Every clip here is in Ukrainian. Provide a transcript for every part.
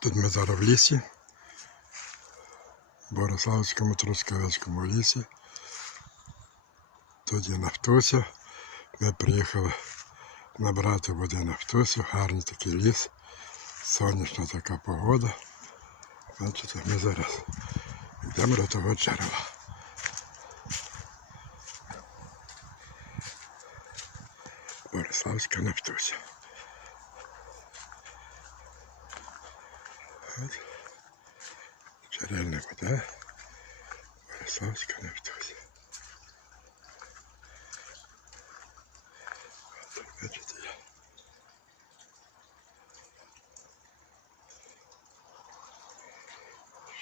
Тут ми зараз в лісі, в Бориславському Трускавецькому лісі. Тут є Нафтуся. Ми приїхали набрати води Нафтусю. Гарний такий ліс. Сонячна така погода. Бачите, ми зараз йдемо до того джерела. Бориславська Нафтуся. От. Джерельна вода. Бориславська Нафтуся. От, бачите, я.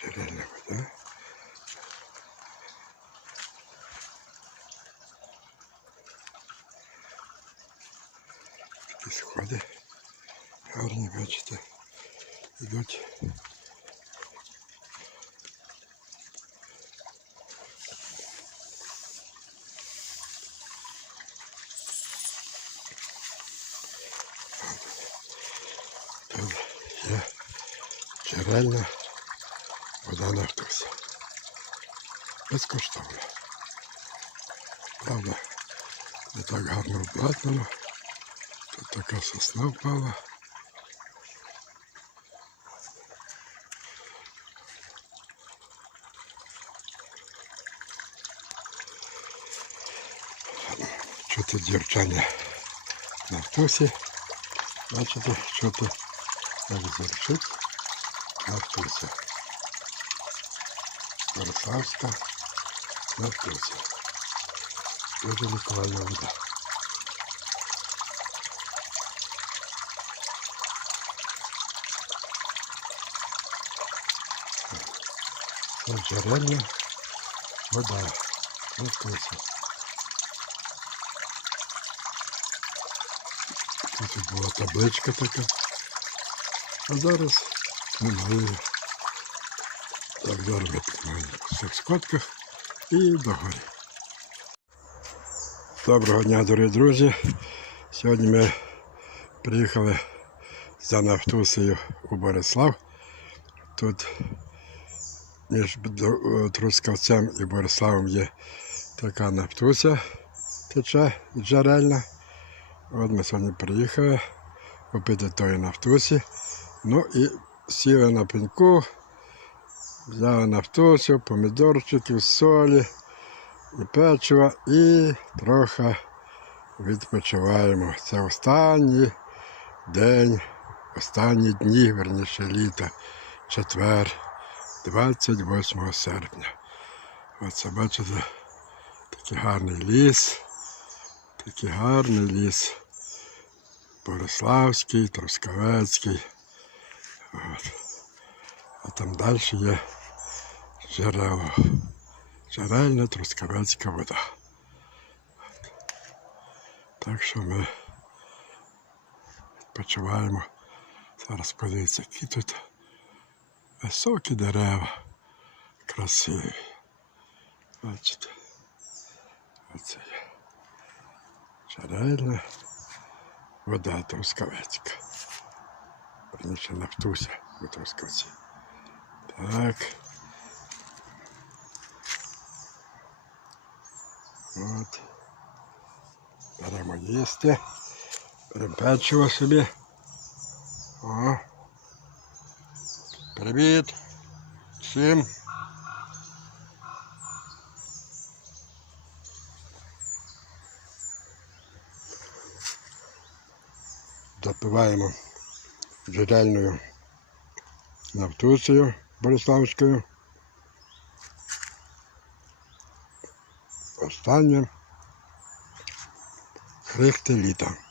Джерельна вода. Такі сходи. Гарні, бачите. Ідуть. Тут є джерельна вода на автосі. Безкоштовно. Правда, не так гарно обладнано. Тут така сосна впала. Чути дівчання на автосі. Бачите, що тут як звершить Нафтуся. Бориславська Нафтуся. Дуже лікувальна вода. Це джерельна вода. Нафтуся. Тут була табличка така. А зараз немає. Так, зараз відкриваємо в цих скотках і догорі. Доброго дня, дорогі друзі. Сьогодні ми приїхали за Нафтусею у Борислав. Тут між Трускавцем і Бориславом є така Нафтуся тече джерельна. От ми сьогодні приїхали купити тої нафтусі. Ну і сіли на пеньку, взяли нафтусю, помідорчиків, солі і печива і трохи відпочиваємо. Це останній день, останні дні, верніше літа, четвер, 28 серпня. Оце бачите, такий гарний ліс. Такий гарний ліс. Бориславський, Трускавецький. От. А там далі є джерело. Джерельна трускавецька вода. От. Так що ми відпочиваємо. Зараз подивіться, які тут високі дерева. Красиві. Бачите. Оце є. Джерельна вода Трускавецька. Верніше нафтуся у Трускавці. Так. От. Беремо їсти. Беремо печиво собі. О. Привіт. Всім. Запиваємо джерельною нафтусею Бориславською. Останнє хрихти літа.